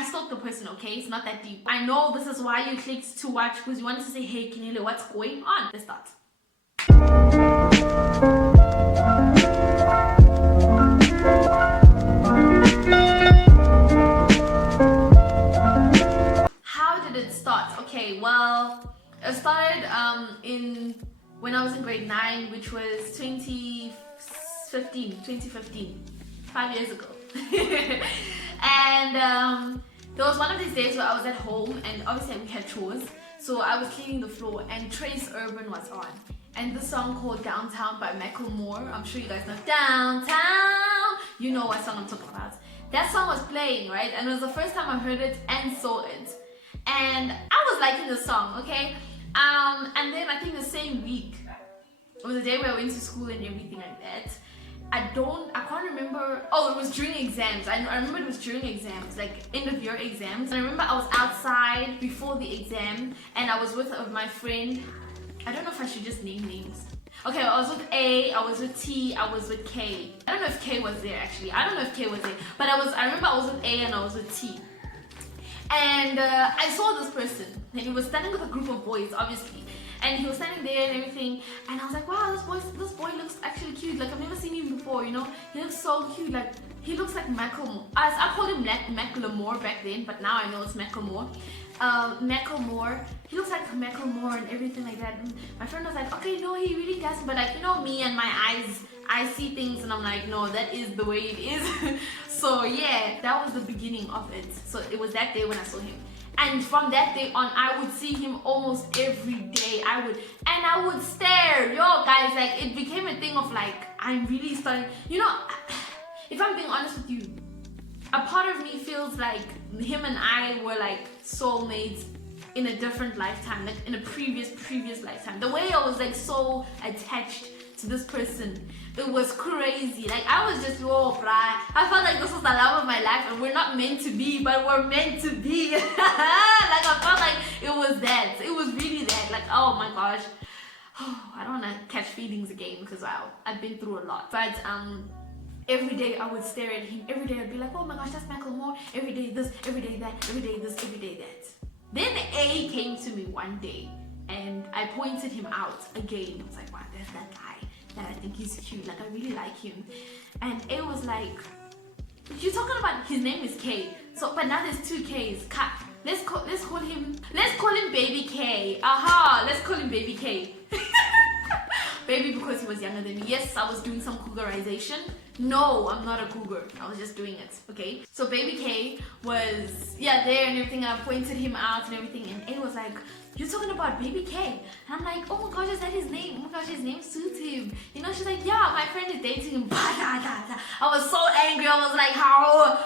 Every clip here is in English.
I stalked the person, okay? It's not that deep. I know this is why you clicked to watch, because you wanted to say, hey, Kenele, what's going on? Let's start. How did it start? Okay, well, it started when I was in grade 9, which was 2015, 5 years ago. And there was one of these days where I was at home, and obviously we had chores, so I was cleaning the floor and Trace Urban was on, and the song called Downtown by Macklemore. I'm sure you guys know Downtown, you know what song I'm talking about. That song was playing, right? And it was the first time I heard it and saw it, and I was liking the song, okay? And then I think the same week, it was the day where I went to school and everything like that. I can't remember. Oh, it was during exams. I remember it was during exams, like end of year exams. And I remember I was outside before the exam, and I was with my friend. I don't know if I should just name names. Okay, I was with A, I was with T, I was with K. I don't know if K was there actually. I don't know if K was there, but I remember I was with A and I was with T. And I saw this person, and he was standing with a group of boys, obviously. And he was standing there and everything, and I was like, wow, this boy looks actually cute. Like, I've never seen him before, you know? He looks so cute. Like, he looks like Macklemore. I called him Macklemore back then, but now I know it's Macklemore. Macklemore. He looks like Macklemore and everything like that. And my friend was like, okay, no, he really doesn't. But like, you know me and my eyes, I see things and I'm like, no, that is the way it is. So yeah, that was the beginning of it. So it was that day when I saw him. And from that day on, I would see him almost every day. I would stare. Yo, guys, like, it became a thing of like, I'm really starting, you know, if I'm being honest with you, a part of me feels like him and I were like soulmates in a different lifetime, like in a previous lifetime. The way I was like so attached to this person, it was crazy. Like, I was just, whoa, bruh. I felt like this was the love of my life, and we're not meant to be, but we're meant to be. Like, I felt like it was that. It was really that. Like, oh my gosh. I don't want to catch feelings again because wow, I've been through a lot. But every day I would stare at him. Every day I'd be like, oh my gosh, that's Macklemore. Every day this, every day that, every day this, every day that. Then A came to me one day, and I pointed him out again. I was like, wow, there's that guy that I think he's cute, like I really like him. And A was like, you're talking about, his name is K, so but now there's two K's. Let's call him Baby K. Aha, let's call him Baby K. Baby, because he was younger than me. Yes, I was doing some cougarization. No, I'm not a cougar. I was just doing it, okay? So Baby K was, yeah, there and everything, and I pointed him out and everything, and A was like, you're talking about Baby K? And I'm like, oh my gosh, is that his name? Oh my gosh, his name suits him. You know, she's like, yeah, my friend is dating him. I was so angry. I was like, how?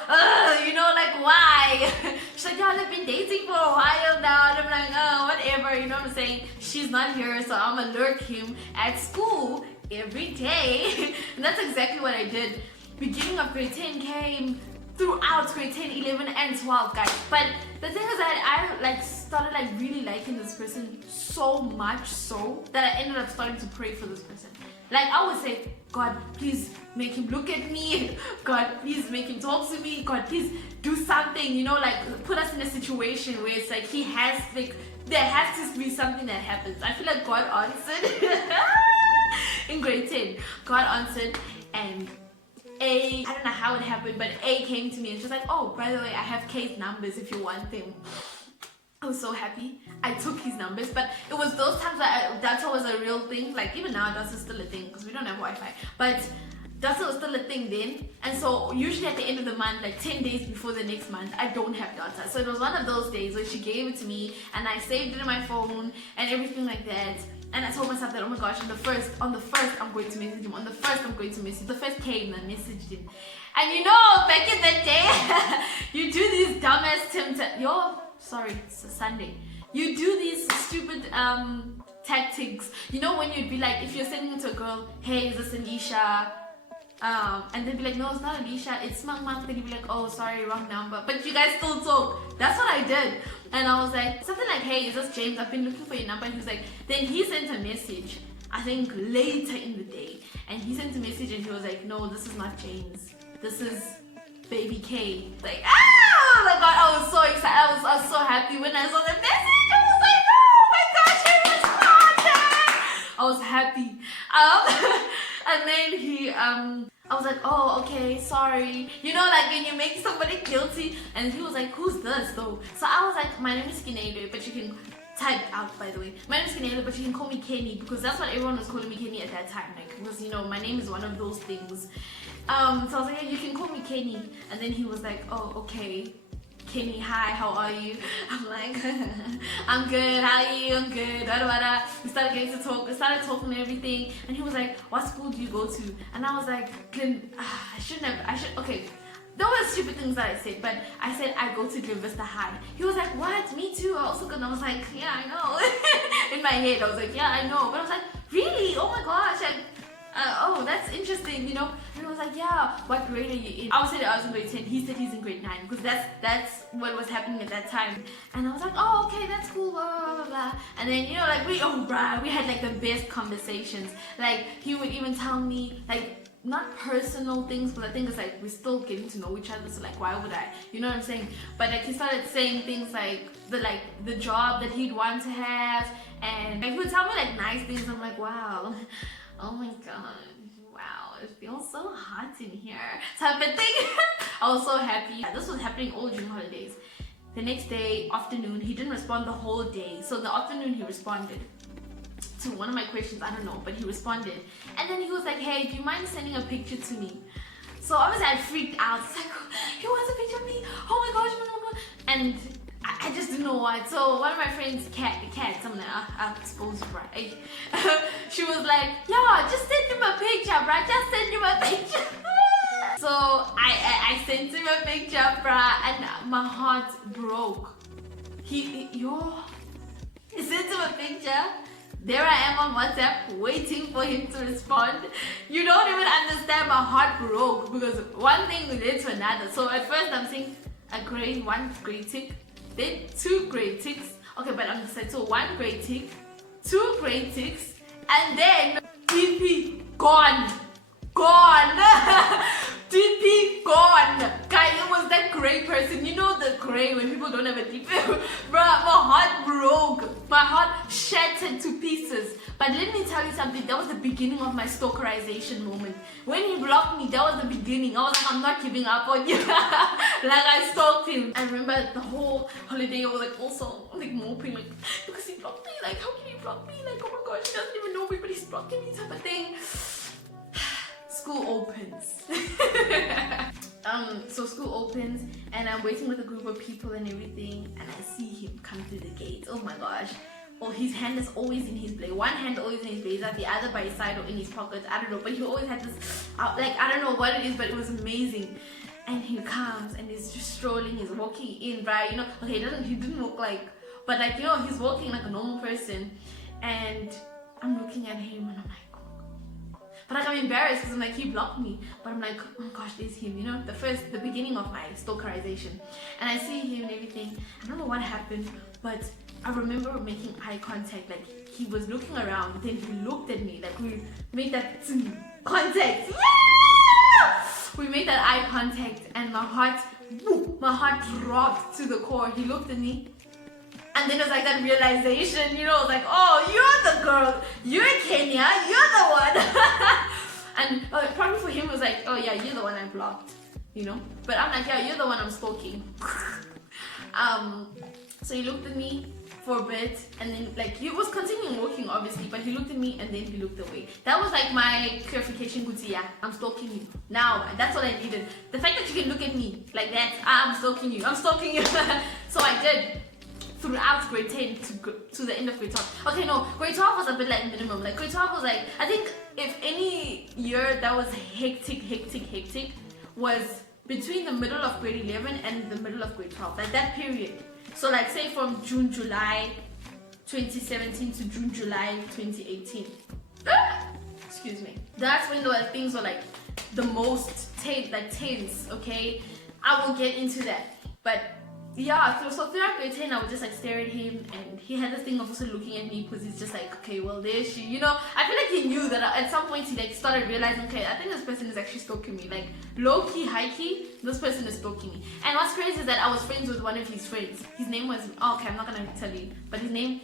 You know, like, why? She's like, yeah, they've been dating for a while now. And I'm like, whatever. You know what I'm saying? She's not here, so I'm gonna lurk him at school every day. And that's exactly what I did. Beginning of grade 10 came throughout grade 10, 11, and 12, guys. But the thing is that I like started like really liking this person so much so that I ended up starting to pray for this person. Like, I would say, God, please make him look at me. God, please make him talk to me. God, please do something, you know, like put us in a situation where it's like there has to be something that happens. I feel like God answered in grade 10. God answered, and I don't know how it happened, but A came to me and she was like, oh, by the way, I have K's numbers if you want them. I was so happy. I took his numbers, but it was those times that data was a real thing. Like, even now, data is still a thing because we don't have Wi-Fi. But data was still a thing then. And so usually at the end of the month, like 10 days before the next month, I don't have data. So it was one of those days where she gave it to me and I saved it in my phone and everything like that. And I told myself that, oh my gosh, on the first I'm going to message him. On the first I'm going to message him. The first came and I messaged him. And you know, back in that day, you do these dumbass sorry, it's a Sunday. You do these stupid tactics. You know, when you'd be like, if you're sending it to a girl, hey, is this Alicia? And they'd be like, no, it's not Alicia, it's Mang. Then you'd be like, oh, sorry, wrong number. But you guys still talk. That's what I did. And I was like, something like, hey, is this James? I've been looking for your number. And he was like, then he sent a message, I think later in the day. And he sent a message and he was like, no, this is not James. This is Baby K. Like, oh my god, I was happy when I saw the message. I was like, oh my gosh, he responded. I was happy. And then he I was like, oh, okay, sorry. You know, like when you make somebody guilty, and he was like, who's this though? So I was like, my name is Kinelo, but you can type out, by the way. My name is Kinelo, but you can call me Kenny, because that's what everyone was calling me Kenny at that time. Like, because you know, my name is one of those things. So I was like, yeah, you can call me Kenny. And then he was like, oh, okay. Kenny, hi, how are you? I'm like, I'm good, how are you? I'm good, We started getting to talk, we started talking and everything, and he was like, what school do you go to? And I was like, Glen, okay, there were stupid things that I said, but I said I go to Glen Vista High. He was like, what? Me too, I also go, and I was like, yeah, I know. In my head, I was like, yeah, I know, but I was like, really? Oh my gosh, oh, that's interesting, you know. And I was like, yeah, what grade are you in? I said I was in grade 10. He said he's in grade 9, because that's what was happening at that time. And I was like, oh, okay, that's cool, blah, blah, blah, blah. And then, you know, like, we had like the best conversations. Like, he would even tell me, like, not personal things, but I think it's like we're still getting to know each other, so like, why would I, you know what I'm saying? But like, he started saying things like the job that he'd want to have, and like, he would tell me like nice things. I'm like, wow. Oh my god, wow, it feels so hot in here, type of thing. I was so happy. This was happening all during holidays. The next day, afternoon, he didn't respond the whole day. So in the afternoon, he responded to one of my questions, I don't know, but he responded. And then he was like, hey, do you mind sending a picture to me? So obviously I freaked out. It's like, he wants a picture of me? Oh my gosh, and I just didn't know what. So one of my friends, Kat, I'm gonna, I'll expose you, right? She was like, yeah, just send him a picture, bruh. Just send him a picture. So I sent him a picture, bruh, and my heart broke. He sent him a picture. There I am on WhatsApp waiting for him to respond. You don't even understand, my heart broke, because one thing led to another. So at first I'm saying a grade 1 grade tick, then 2 grade ticks. Okay, but I'm just like, so 1 grade tick, 2 grade ticks, and then DP gone. DP gone. Guys, it was that gray person. You know the gray when people don't have a DP. Bruh, my heart broke. My heart shattered to pieces. But let me tell you something, that was the beginning of my stalkerization moment. When he blocked me, that was the beginning. I was like, I'm not giving up on you. Like, I stalked him. I remember the whole holiday, I was like also like moping, like, because he blocked me. Like, how can he block me? Like, oh my gosh, he doesn't even know me, but he's blocking me, type of thing. School opens. So school opens, and I'm waiting with a group of people and everything, and I see him come through the gate. Oh my gosh. Oh, his hand is always in his blazer. One hand always in his blazer, the other by his side or in his pocket. I don't know, but he always had this, like, I don't know what it is, but it was amazing. And he comes and he's just strolling, he's walking in, right? You know, okay, he didn't look like, but like, you know, he's walking like a normal person. And I'm looking at him and I'm like, but like, I'm embarrassed because I'm like, he blocked me. But I'm like, oh my gosh, there's him, you know, the beginning of my stalkerization. And I see him and everything. I don't know what happened, but I remember making eye contact. Like, he was looking around, then he looked at me. Like, we made that contact. Yeah! We made that eye contact, and my heart dropped to the core. He looked at me. And then it was like that realization, you know, it was like, oh, you're the girl, you're Kenya, you're the one. And probably for him it was like, oh yeah, you're the one I blocked, you know. But I'm like, yeah, you're the one I'm stalking. So he looked at me for a bit, and then like, he was continuing walking obviously, but he looked at me and then he looked away. That was like my clarification, Guti, yeah, I'm stalking you. Now, that's what I needed. The fact that you can look at me like that, I'm stalking you. So I did. Throughout grade 10 to the end of grade 12. Okay, no, grade 12 was a bit like minimum. Like, grade 12 was like, I think if any year that was hectic was between the middle of grade 11 and the middle of grade 12. Like, that period. So like, say from June, July 2017 to June, July 2018. Excuse me. That's when things were like the most tense, okay? I will get into that. But yeah, so throughout grade 10, I would just like stare at him, and he had this thing of also looking at me because he's just like, okay, well, there's she, you know. I feel like he knew that at some point he like started realizing, okay, I think this person is actually stalking me, like low key, high key, this person is stalking me. And what's crazy is that I was friends with one of his friends. His name was, oh, okay, I'm not gonna tell you, but his name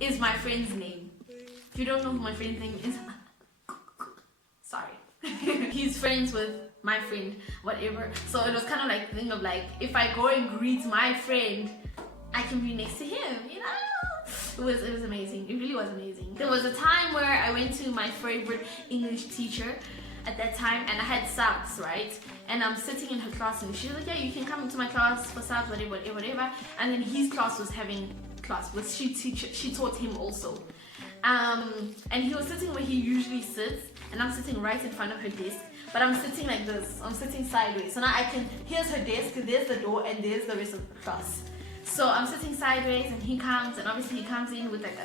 is my friend's name. If you don't know who my friend's name is, sorry. He's friends with my friend, whatever. So it was kind of like the thing of like, if I go and greet my friend, I can be next to him, you know. It was amazing. It really was amazing. There was a time where I went to my favorite English teacher at that time, and I had subs, right? And I'm sitting in her class, and she's like, yeah, you can come into my class for subs, whatever. And then his class was having class, but she taught him also. And he was sitting where he usually sits, and I'm sitting right in front of her desk, but I'm sitting like this, I'm sitting sideways. So now I can, here's her desk, there's the door, and there's the rest of the class. So I'm sitting sideways, and he comes, and obviously he comes in with like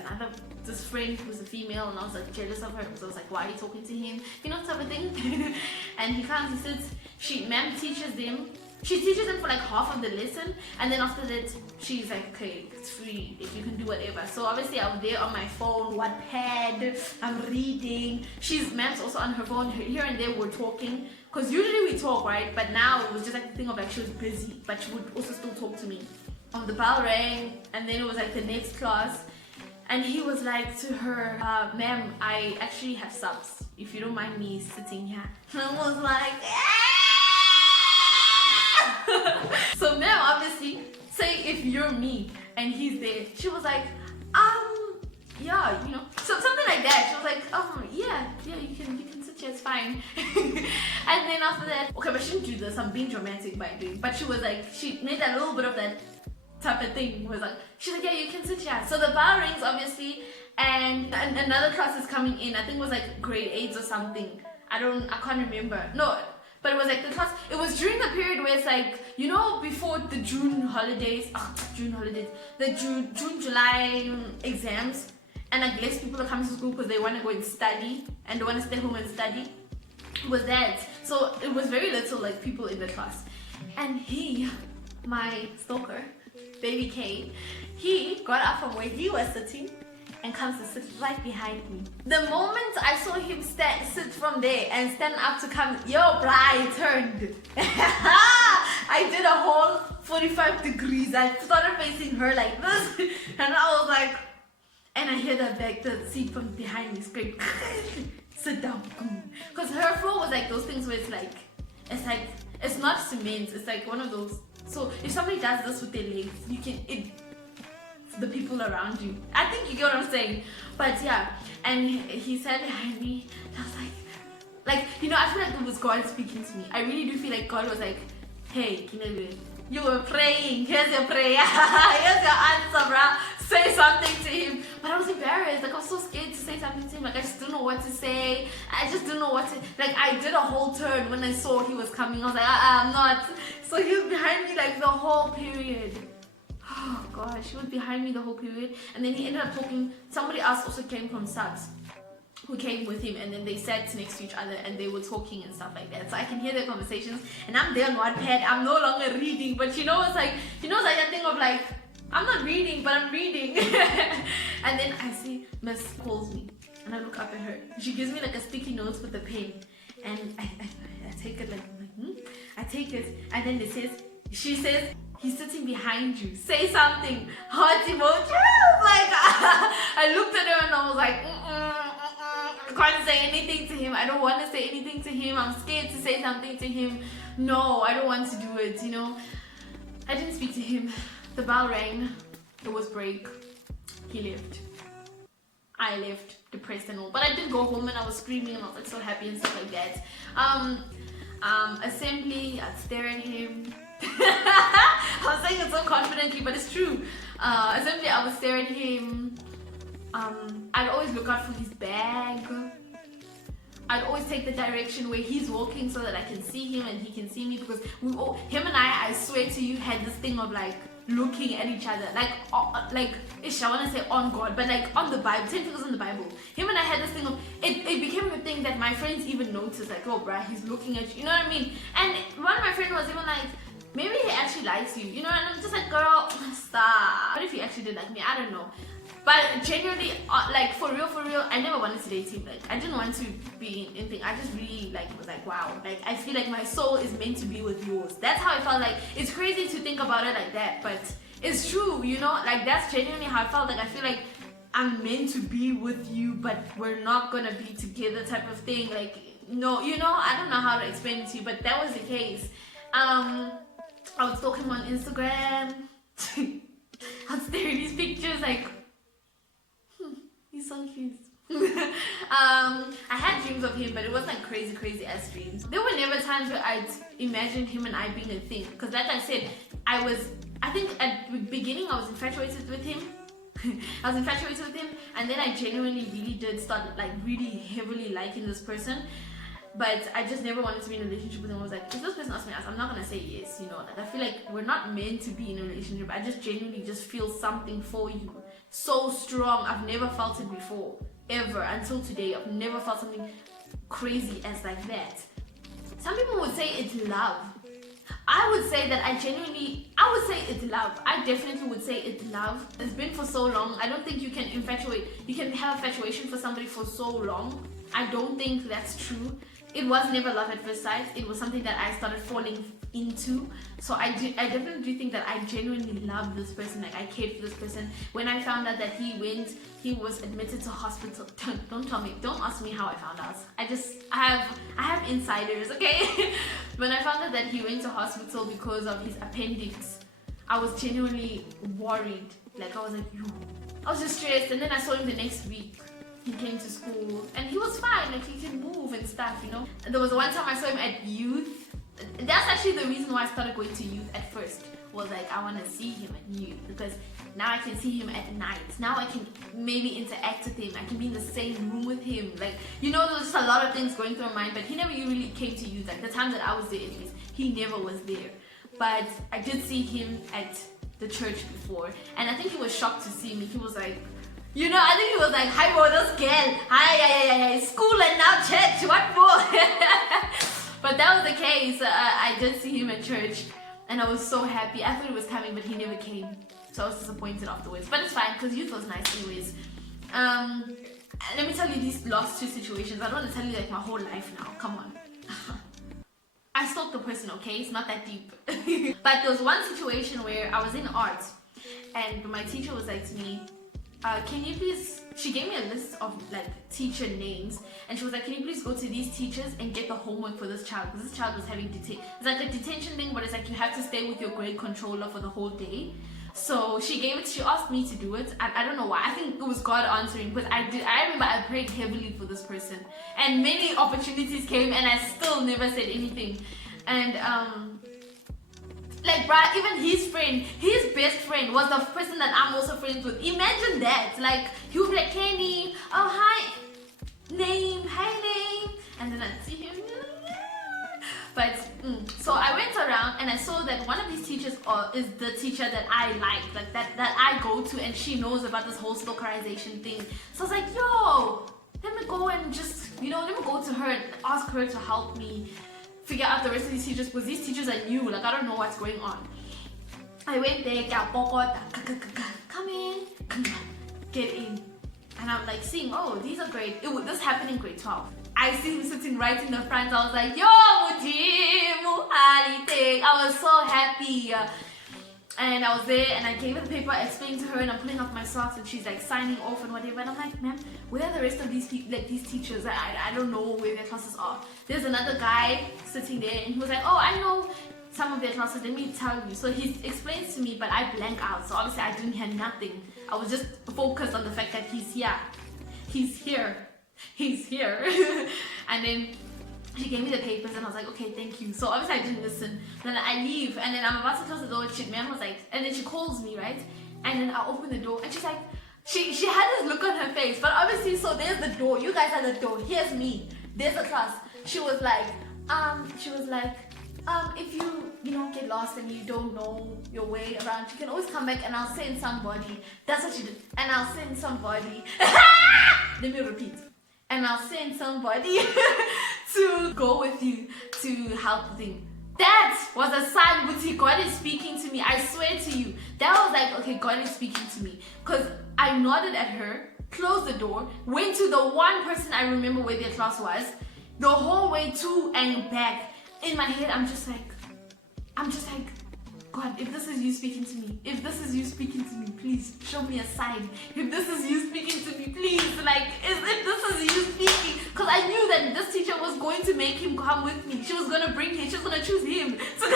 this friend who's a female, and I was like jealous of her, because I was like, why are you talking to him? You know, type of thing. And he comes, he sits, ma'am teaches them. She teaches them for like half of the lesson, and then after that she's like, okay, it's free, if you can do whatever. So obviously I'm there on my phone, Wattpad, I'm reading. Ma'am's also on her phone. Here and there we're talking, because usually we talk, right? But now it was just like the thing of like she was busy, but she would also still talk to me. The bell rang, and then it was like the next class, and he was like to her, ma'am, I actually have subs, if you don't mind me sitting here. And I was like, so now obviously, say if you're me and he's there, she was like, yeah, you know, so something like that. She was like, yeah, you can sit here, it's fine. And then after that, okay, but she didn't do this, I'm being dramatic by doing, but she was like, she made a little bit of that type of thing, was like, she's like, yeah, you can sit here. So the bell rings obviously, and another class is coming in. I think it was like grade 8 or something. I can't remember. No, but it was like the class, it was during the period where it's like, you know, before the June holidays, the June, July exams, and like less people are coming to school because they want to go and study, and they want to stay home and study. It was that. So it was very little like people in the class. And he, my stalker, baby K, he got up from where he was sitting and comes to sit right behind me. The moment I saw him sit from there and stand up to come, yo, bruh, I turned. I did a whole 45 degrees. I started facing her like this, and I was like, and I hear the seat from behind me scream, sit down. Because her floor was like those things where it's not cement, it's like one of those. So if somebody does this with their legs, the people around you. I think you get what I'm saying. But yeah, and he sat behind me, and I was like, you know, I feel like it was God speaking to me. I really do feel like God was like, hey, Kinele, you were praying, here's your prayer, here's your answer, bruh. Say something to him. But I was embarrassed, like I was so scared to say something to him, like I just don't know what to say. I just don't know what to, like I did a whole turn when I saw he was coming. I was like, I'm not. So he was behind me like the whole period. Oh gosh, he was behind me the whole period. And then he ended up talking, somebody else also came from subs who came with him, and then they sat next to each other and they were talking and stuff like that. So I can hear their conversations, and I'm there on Wattpad, I'm no longer reading, but you know, it's like, you know, it's like that thing of like, I'm not reading, but I'm reading. And then I see Miss calls me, and I look up at her. She gives me like a sticky note with a pen, and I take it like, I take it, and then she says, he's sitting behind you. Say something. Heart emoji. Like, I looked at her and I was like, I can't say anything to him. I don't want to say anything to him. I'm scared to say something to him. No, I don't want to do it, you know. I didn't speak to him. The bell rang. It was break. He left. I left, depressed and all. But I did go home and I was screaming and I was like so happy and stuff like that. Assembly, I'd stare at him. I'm saying it so confidently, but it's true. Assembly, I would stare at him. I'd always look out for his bag. I'd always take the direction where he's walking so that I can see him and he can see me, because him and I swear to you, had this thing of like looking at each other, like ish, I want to say on God, but like on the Bible, 10 fingers on the Bible. Him and I had this thing of, it became a thing that my friends even noticed, like, oh bruh, he's looking at you, you know what I mean? And one of my friends was even like, maybe he actually likes you, you know, and I'm just like, girl, stop. What if he actually did like me? I don't know. But genuinely, like for real, I never wanted to date him. Like I didn't want to be in anything. I just really like was like, wow, like I feel like my soul is meant to be with yours. That's how I felt. Like it's crazy to think about it like that, but it's true, you know. Like that's genuinely how I felt. Like I feel like I'm meant to be with you, but we're not gonna be together, type of thing. Like no, you know, I don't know how to explain it to you, but that was the case. I was stalking him on Instagram. I was staring at these pictures like. He's so cute. I had dreams of him, but it wasn't like crazy ass dreams. There were never times where I'd imagined him and I being a thing. Because like I said, I think at the beginning I was infatuated with him. And then I genuinely really did start like really heavily liking this person. But I just never wanted to be in a relationship with him. I was like, if this person asks me, I'm not gonna say yes, you know. Like I feel like we're not meant to be in a relationship. I just genuinely just feel something for you. So strong. I've never felt it before. Ever. Until today. I've never felt something crazy as like that. Some people would say it's love. I would say that I would say it's love. I definitely would say it's love. It's been for so long. I don't think you can have infatuation for somebody for so long. I don't think that's true. It was never love at first sight. It was something that I started falling into. So I definitely do think that I genuinely love this person. Like I cared for this person. When I found out that he was admitted to hospital. Don't ask me how I found out. I have insiders, okay? When I found out that he went to hospital because of his appendix, I was genuinely worried. Like I was like, I was just stressed. And then I saw him the next week. He came to school and he was fine, like he can move and stuff, you know. And there was one time I saw him at youth. That's actually the reason why I started going to youth at first. Was like I want to see him at youth because now I can see him at night. Now I can maybe interact with him. I can be in the same room with him. Like, you know, there was just a lot of things going through my mind. But he never really came to youth. Like the time that I was there, at least, he never was there. But I did see him at the church before, and I think he was shocked to see me. He was like, you know, I think he was like, hi bro, this girl, hi, school and now church, what more? But that was the case. I did see him at church and I was so happy. I thought he was coming, but he never came. So I was disappointed afterwards. But it's fine, because youth was nice anyways. Let me tell you these last two situations. I don't want to tell you like my whole life now, come on. I stalked the person, okay? It's not that deep. But there was one situation where I was in art and my teacher was like to me, can you please, she gave me a list of like teacher names and she was like, can you please go to these teachers and get the homework for this child, because this child was having it's like a detention thing, but it's like you have to stay with your grade controller for the whole day. So she asked me to do it. I don't know why. I think it was God answering, because I remember I prayed heavily for this person and many opportunities came and I still never said anything. And like bruh, even his best friend was the person that I'm also friends with. Imagine that. Like he would be like, Kenny, oh hi name, and then I'd see him. But so I went around and I saw that one of these teachers is the teacher that I like that I go to, and she knows about this whole stalkerization thing. So I was like, yo, let me go and just, you know, let me go to her and ask her to help me figure out the rest of these teachers, because these teachers are new. Like I don't know what's going on. I went there, come in, get in, and I'm like seeing, oh, these are great. This happened in grade 12. I see him sitting right in the front. I was like, yo, I was so happy. And I was there and I gave her the paper, I explained to her, and I'm pulling off my socks and she's like signing off and whatever. And I'm like, ma'am, where are the rest of these people, like these teachers? I don't know where their classes are. There's another guy sitting there and he was like, oh, I know some of their classes, let me tell you. So he explains to me, but I blank out. So obviously I didn't hear nothing. I was just focused on the fact that he's here. And then she gave me the papers and I was like, okay, thank you. So obviously I didn't listen. Then I leave and then I'm about to close the door and man was like, and then she calls me, right? And then I open the door and she's like, she had this look on her face, but obviously, so there's the door, you guys are the door, here's me, there's the class. She was like, if you know, get lost and you don't know your way around, you can always come back and I'll send somebody. That's what she did. And I'll send somebody. Let me repeat. And I'll send somebody to go with you to help the thing. That was a sign, Guti, God is speaking to me. I swear to you. That was like, okay, God is speaking to me. Because I nodded at her, closed the door, went to the one person I remember where their class was, the whole way to and back. In my head, I'm just like, God, if this is you speaking to me, if this is you speaking to me, please show me a sign. If this is you speaking to me, please, like, if this is you speaking, because I knew that this teacher was going to make him come with me. She was going to bring him, she was going to choose him. So,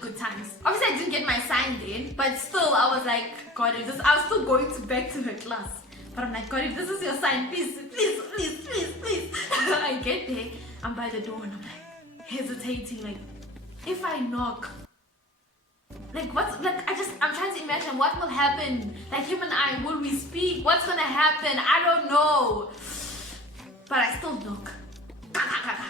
good times. Obviously, I didn't get my sign then, but still, I was like, God, if this, I was still going back to her class. But I'm like, God, if this is your sign, please, please, please, please, please. I get there, I'm by the door, and I'm like, hesitating, like, if I knock, like, what's, like, I'm trying to imagine what will happen. Like, him and I, will we speak? What's gonna happen? I don't know. But I still knock. Come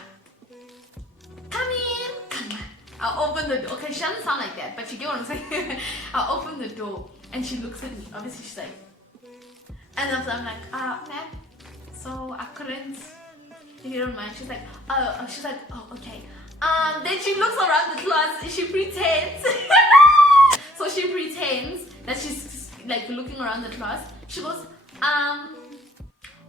in. Come on. I'll open the door. Okay, she doesn't sound like that, but you get what I'm saying. I'll open the door, and she looks at me. Obviously, she's like, and then I'm like, ma'am, so I couldn't. If you don't mind, she's like, oh, okay. Then she looks around the class. She pretends. So she pretends that she's like looking around the class. She goes,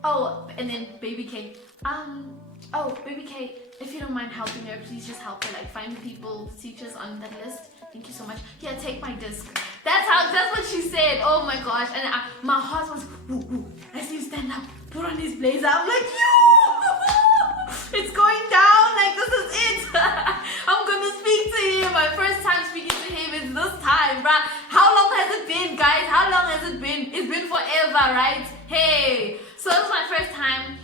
oh, and then baby K, oh, baby K, if you don't mind helping her, please just help her like find people, teachers on that list. Thank you so much. Yeah, take my disc. That's what she said. Oh my gosh. And my heart was, ooh, I see you stand up, put on this blazer. I'm like, it's going down, like this is it. I'm gonna speak to him. My first time speaking to him is this time, bruh. How long has it been, guys? How long has it been? It's been forever, right? Hey. So it was my first time,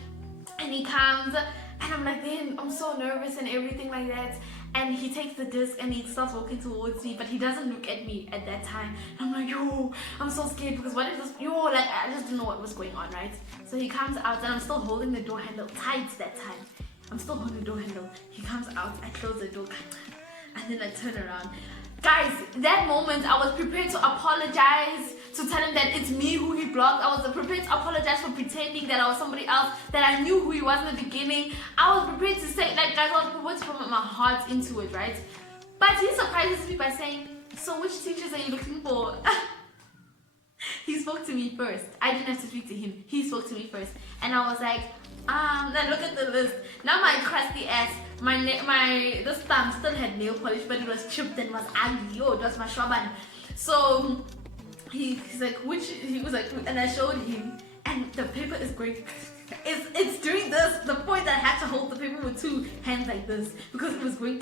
and he comes, and I'm like, then I'm so nervous and everything like that. And he takes the disc and he starts walking towards me, but he doesn't look at me at that time. And I'm like, yo, I'm so scared because what if this, like I just didn't know what was going on, right? So he comes out and I'm still holding the door handle tight that time. I'm still holding the door handle. He comes out, I close the door, and then I turn around. Guys, that moment I was prepared to apologize, to tell him that it's me who he blocked. I was prepared to apologize for pretending that I was somebody else, that I knew who he was in the beginning. I was prepared to say, like, guys, I was prepared to put my heart into it, right? But he surprises me by saying, so which teachers are you looking for? He spoke to me first. I didn't have to speak to him. He spoke to me first. And I was like, then look at the list. Now my crusty ass, this thumb still had nail polish, but it was chipped and was ugly. Oh, it was my shaban. So he's like, he was like, and I showed him, and the paper is going. It's doing this. The point that I had to hold the paper with two hands like this because it was going.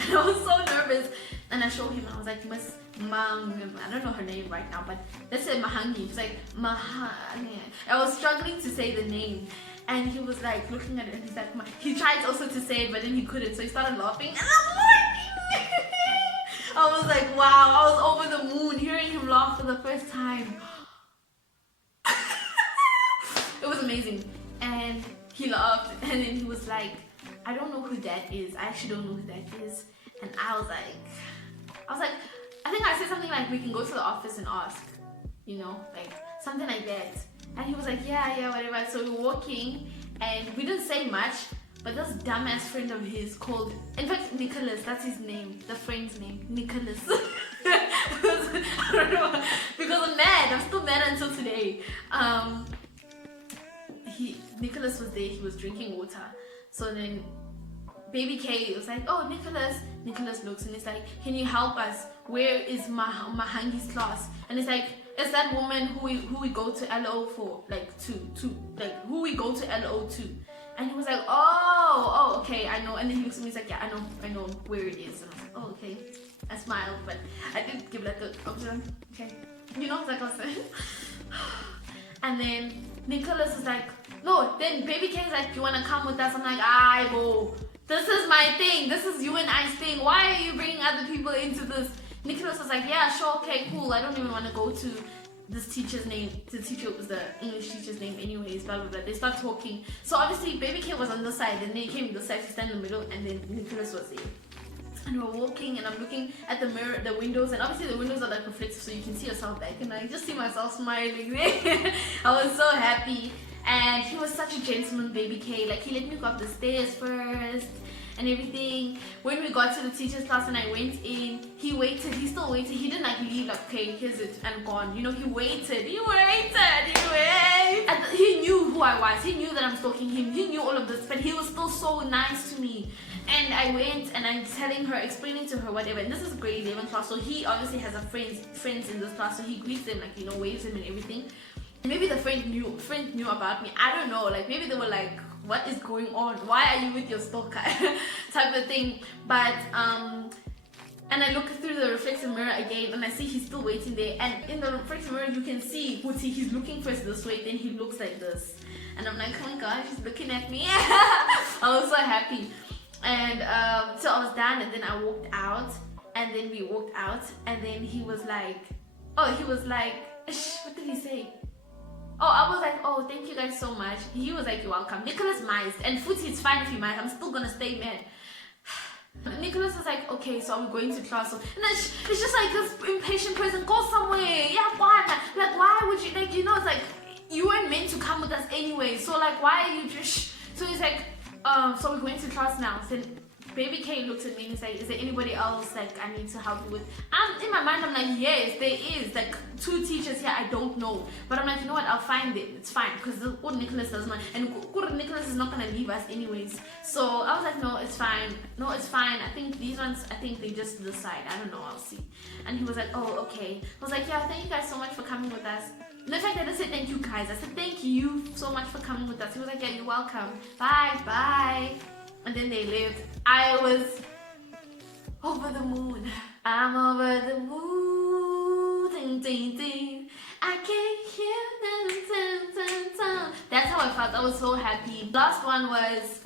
And I was so nervous. And I showed him, and I was like, Miss Mang, I don't know her name right now, but let's say Mahangi. He was like, Mahangi. I was struggling to say the name. And he was like looking at it, and he's like, he tried also to say it, but then he couldn't, so he started laughing, and I'm laughing. I was like, wow, I was over the moon hearing him laugh for the first time. It was amazing. And he laughed, and then he was like, I don't know who that is. I actually don't know who that is. And I was like, I think I said something like, we can go to the office and ask, you know, like something like that. And he was like, yeah, whatever. So we were walking, and we didn't say much, but this dumbass friend of his called, in fact, Nicholas, that's his name, the friend's name, Nicholas. I don't know, because I'm mad. I'm still mad until today. Nicholas was there. He was drinking water. So then baby K was like, oh, Nicholas. Nicholas looks and he's like, can you help us? Where is Mahangi's class? And it's like, it's that woman who we go to LO for, like who we go to LO to. And he was like, oh, okay, I know. And then he looks at me, he's like, yeah, I know where it is. And I was like, oh, okay. I smiled, but I didn't give like a, okay. You know, like I was saying. And then Nicholas is like, no, then baby K is like, you want to come with us? I'm like, I go. This is my thing. This is you and I's thing. Why are you bringing other people into this? Nicholas was like, yeah, sure, okay, cool. I don't even want to go to this teacher's name. The teacher was the English teacher's name anyways, blah, blah, blah. They start talking. So obviously, baby K was on this side, and they came to this side to stand in the middle, and then Nicholas was there. And we're walking, and I'm looking at the mirror, the windows, and obviously the windows are like reflective, so you can see yourself back, and I just see myself smiling there. I was so happy. And he was such a gentleman, baby K. Like, he let me go up the stairs first and everything. When we got to the teacher's class and I went in, he waited. He still waited. He didn't like leave like, okay, here's it and gone. You know, he waited. He knew who I was. He knew that I'm stalking him. He knew all of this, but he was still so nice to me. And I went and I'm telling her, explaining to her whatever. And this is grade 11 class, so he obviously has a friends in this class, so he greets them, like, you know, waves them and everything. Maybe the friend knew about me. I don't know. Like, maybe they were like, what is going on? Why are you with your stalker? Type of thing. But and I look through the reflective mirror again and I see he's still waiting there. And in the reflective mirror you can see he's looking first this way, then he looks like this. And I'm like, oh my gosh, he's looking at me. I was so happy. And so I was done, and then I walked out, and then we walked out, and then he was like, what did he say? Oh, I was like, oh, thank you guys so much. He was like, you're welcome. Nicholas might, and Footy, it's fine if he might, I'm still gonna stay mad. Nicholas was like, okay, so I'm going to class. And then it's just like this impatient person, go somewhere. Yeah, why? Like, why would you, like, you know, it's like, you weren't meant to come with us anyway. So, like, why are you just, so he's like, so we're going to class now. So baby K looks at me and he's like, is there anybody else like I need to help you with? In my mind I'm like, yes, there is like 2 teachers here I don't know, but I'm like, you know what, I'll find it, it's fine, because Nicholas doesn't want, and Nicholas is not gonna leave us anyways. So I was like, no, it's fine, I think these ones, I think they just decide, I don't know, I'll see. And he was like, oh, okay. I was like, yeah, thank you guys so much for coming with us. In fact, I didn't say thank you guys, I said thank you so much for coming with us. He was like, yeah, you're welcome, bye. And then they left. I was over the moon. I'm over the moon. Ding, ding, ding. I can't hear them. That's how I felt. I was so happy. Last one was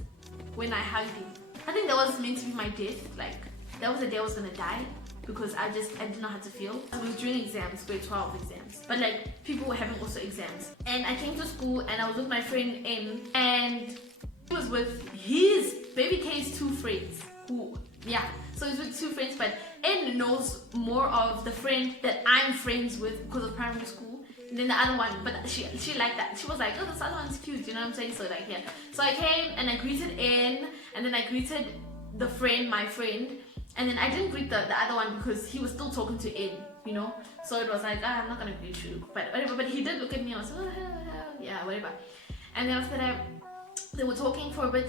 when I hugged him. I think that was meant to be my death. Like, that was the day I was gonna die, because I didn't know how to feel. We were doing exams, grade 12 exams. But like, people were having also exams. And I came to school and I was with my friend M, and he was with his baby K's 2 friends. So he's with 2 friends, but N knows more of the friend that I'm friends with because of primary school than the other one. But she liked that. She was like, oh, this other one's cute, you know what I'm saying? So like, yeah. So I came and I greeted N, and then I greeted the friend, my friend, and then I didn't greet the other one because he was still talking to N, you know? So it was like, I'm not gonna greet you, but whatever. But he did look at me, and I was like, oh, yeah, whatever. And then after that, they were talking for a bit,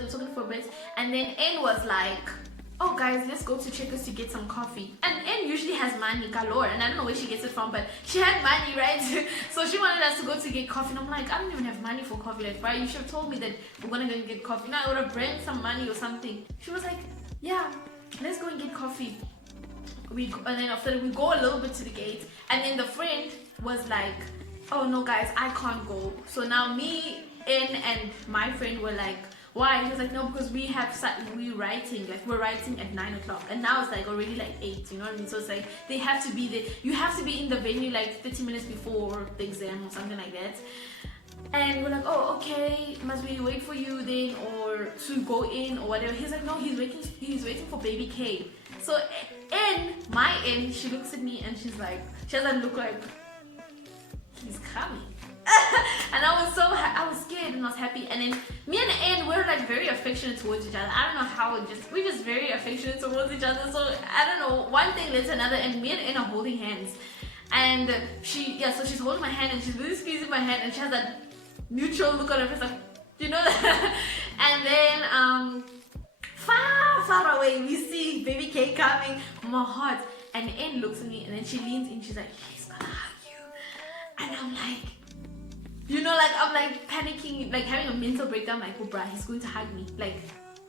and then N was like, oh guys, let's go to Checkers to get some coffee. And N usually has money galore, and I don't know where she gets it from, but she had money, right? So she wanted us to go to get coffee, and I'm like, I don't even have money for coffee. Like, right, you should have told me that we're gonna go and get coffee. Now I would have brought some money or something. She was like, yeah, let's go and get coffee. And then after that, we go a little bit to the gate, and then the friend was like, oh no guys, I can't go. So now me, N, and my friend were like, why? He was like, no, because we're writing at 9 o'clock, and now it's like already like 8, you know what I mean? So it's like, they have to be there, you have to be in the venue like 30 minutes before the exam or something like that. And we're like, oh, okay, must we wait for you then, or to go in or whatever? He's like, no, he's waiting for baby K. So my N, she looks at me and she's like, she doesn't look like he's coming. And I was scared and I was happy. And then me and Anne were like very affectionate towards each other. I don't know how we're just very affectionate towards each other. So I don't know, one thing led to another, and me and Anne are holding hands. And so she's holding my hand and she's really squeezing my hand, and she has that mutual look on her face, like, you know that? And then far away we see baby K coming. My heart. And Anne looks at me and then she leans in, she's like, he's gonna hug you. And I'm like, you know, like, I'm like panicking, like having a mental breakdown, like, oh bruh, he's going to hug me. Like,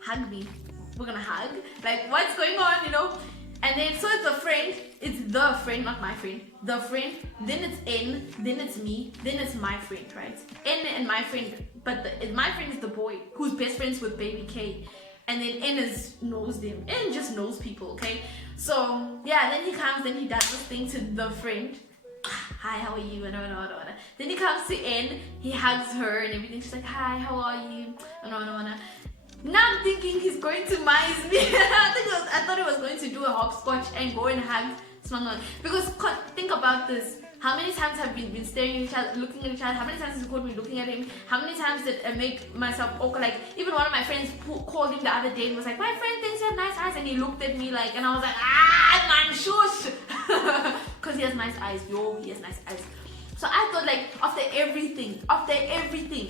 hug me. We're gonna hug. Like, what's going on, you know? And then, so it's the friend, not my friend. The friend, then it's N, then it's me, then it's my friend, right? N and my friend, but my friend is the boy who's best friends with baby K. And then N knows them. N just knows people, okay? So, yeah, then he comes, then he does this thing to the friend. Hi, how are you? Then he comes to N, he hugs her and everything. She's like, hi, how are you? Now I'm thinking he's going to mice me. I thought he was going to do a hopscotch and go and hug someone. Because think about this. How many times have we been staring at each other, looking at each other? How many times has he called me looking at him? How many times did I make myself awkward? Like, even one of my friends called him the other day and was like, my friend thinks you have nice eyes, and he looked at me like, and I was like, man, shush. Because he has nice eyes, yo, he has nice eyes. So I thought, like, after everything,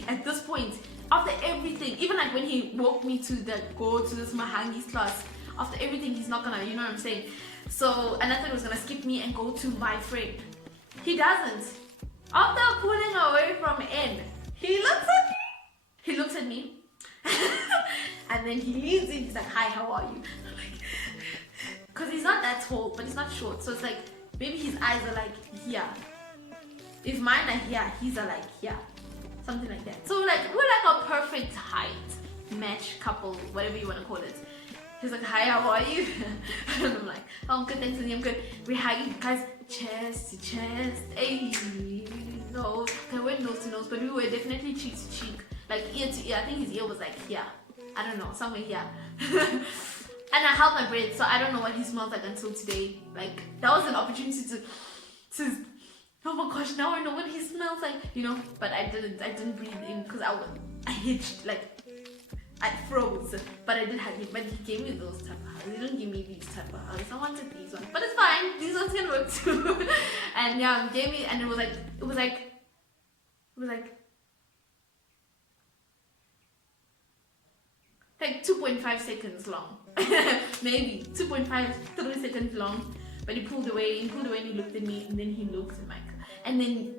at this point, after everything, even like when he woke me to go to this Mahangis class, after everything, he's not gonna, you know what I'm saying? So, and I thought he was gonna skip me and go to my friend. He doesn't. After pulling away from N, he looks at me, and then he leans in, he's like, hi, how are you? I'm like, because he's not that tall, but he's not short, so it's like, maybe his eyes are like here. If mine are here, his are like here. Something like that. So like, we're like a perfect height match couple, whatever you want to call it. He's like, hi, how are you? And I'm like, oh, I'm good, thanks, I'm good. We're hugging, guys, chest to chest. Hey, no, okay, we're nose to nose, but we were definitely cheek to cheek, like ear to ear. I think his ear was like here. I don't know, somewhere here. And I held my breath, so I don't know what he smells like until today. Like, that was an opportunity to oh my gosh, now I know what he smells like, you know. But I didn't breathe in because I hitched, like I froze. But I did hug him. But he gave me those type of hugs. He didn't give me these type of hugs. I wanted these ones, but it's fine. These ones can work too. And yeah, he gave me, and it was like 2.5 seconds long. Maybe 2.5, 3 seconds long. But he pulled away and he looked at me, and then he looked at Mike. And then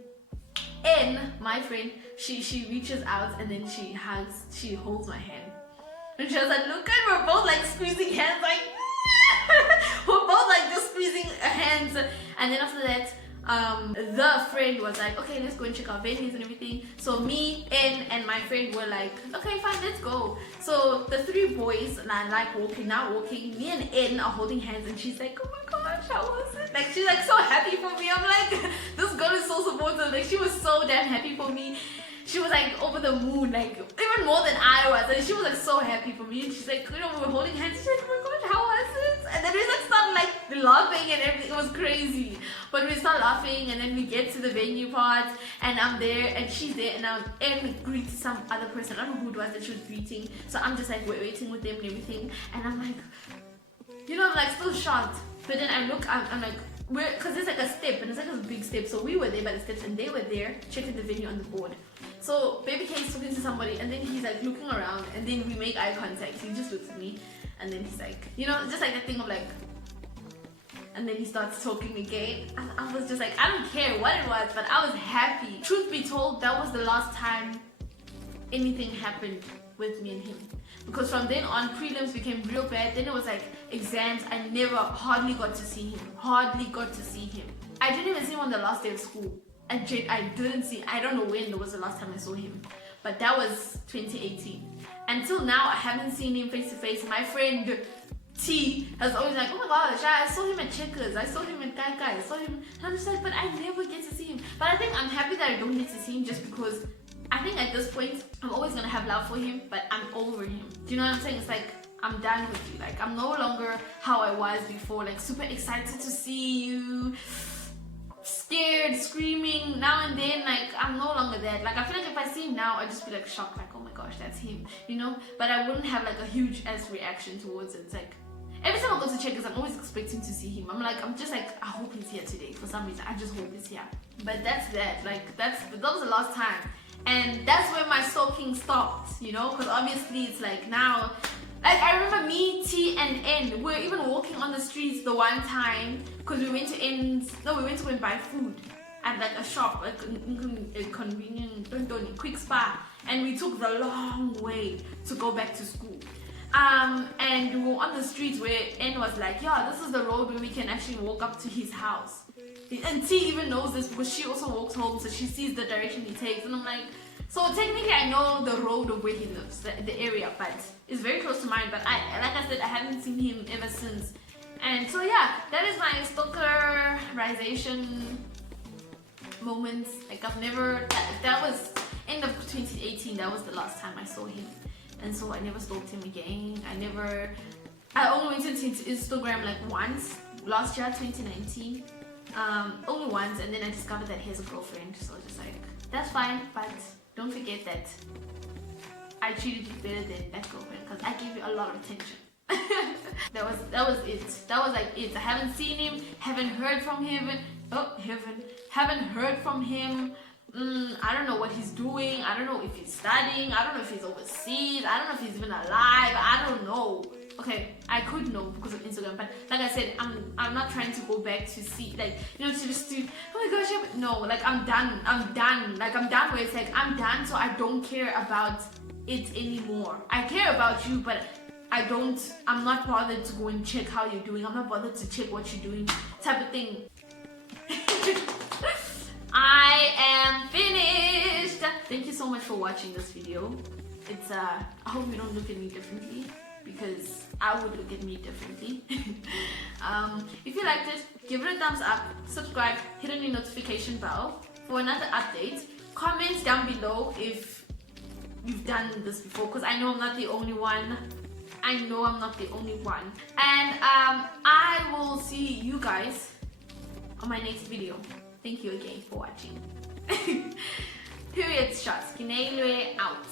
N, my friend, she reaches out and then she holds my hand. And she was like, look, and we're both like squeezing hands, like we're both like just squeezing hands. And then after that, the friend was like, okay, let's go and check out venues and everything. So me, N, and my friend were like, okay, fine, let's go. So the three boys like walking. Me and N are holding hands, and she's like, oh my gosh, how was it? Like, she's like so happy for me. I'm like, this girl is so supportive. Like, she was so damn happy for me. She was like over the moon, like even more than I was, and she was like so happy for me. And she's like, you know, we were holding hands. She's like, oh my gosh, how was it? And then we like started like laughing and everything. It was crazy. But we start laughing, and then we get to the venue part, and I'm there, and she's there, and Em greets some other person. I don't know who it was that she was greeting. So I'm just like waiting with them and everything, and I'm like, you know, I'm like still shocked. But then I look, I'm like, because it's like a step, and it's like a big step. So we were there by the steps, and they were there checking the venue on the board. So Baby K is talking to somebody, and then he's like looking around, and then we make eye contact. He just looks at me, and then he's like, you know, just like that thing of like, and then he starts talking again. And I was just like, I don't care what it was, but I was happy. Truth be told, that was the last time anything happened with me and him. Because from then on, prelims became real bad. Then it was like exams. I hardly got to see him. I didn't even see him on the last day of school. I don't know when was the last time I saw him. But that was 2018. Until now, I haven't seen him face to face. My friend T has always like, oh my gosh, I saw him at Checkers, I saw him at Kai Kai, I saw him. And I'm just like, but I never get to see him. But I think I'm happy that I don't get to see him, just because I think at this point, I'm always gonna have love for him, but I'm over him. Do you know what I'm saying? It's like, I'm done with you. Like, I'm no longer how I was before, like super excited to see you, scared, screaming now and then. Like, I'm no longer that. Like, I feel like if I see him now, I'd just be like shocked, like, oh my gosh, that's him, you know? But I wouldn't have like a huge ass reaction towards it. It's like, every time I go to Checkers, I'm always expecting to see him. I'm just like, I hope he's here today. For some reason, I just hope he's here. But that's that. Like, that was the last time. And that's where my stalking stopped, you know? Because obviously it's like now, like I remember me, T, and N, we were even walking on the streets the one time, because we went to go and buy food at like a shop, like a convenient, quick spa. And we took the long way to go back to school. And we were on the streets where N was like, yeah, this is the road where we can actually walk up to his house. And T even knows this because she also walks home, so she sees the direction he takes. And I'm like, so technically I know the road of where he lives, the area, but it's very close to mine. But like I said, I haven't seen him ever since. And so yeah, that is my stalkerization moments. Like I've never, that was end of 2018, that was the last time I saw him. And so I never stalked him again. I only went into Instagram like once, last year, 2019. only once, and then I discovered that he has a girlfriend. So I was just like, that's fine, but don't forget that I treated you better than that girlfriend because I gave you a lot of attention. that was it. That was like it. I haven't seen him, haven't heard from him. Haven't heard from him. I don't know what he's doing. I don't know if he's studying. I don't know if he's overseas. I don't know if he's even alive. I don't know. Okay, I could know because of Instagram, but like I said, I'm not trying to go back to see, like, you know, to just do, oh my gosh, no, like I'm done. Like I'm done where it's like I'm done, so I don't care about it anymore. I care about you, but I'm not bothered to go and check how you're doing. I'm not bothered to check what you're doing, type of thing. I am finished. Thank you so much for watching this video. It's I hope you don't look at me differently, because I would look at me differently. If you liked it, give it a thumbs up, subscribe, hit on your notification bell for another update. Comment down below if you've done this before, because I know I'm not the only one. And I will see you guys on my next video. Thank you again for watching. Period shots. Kinelwe out.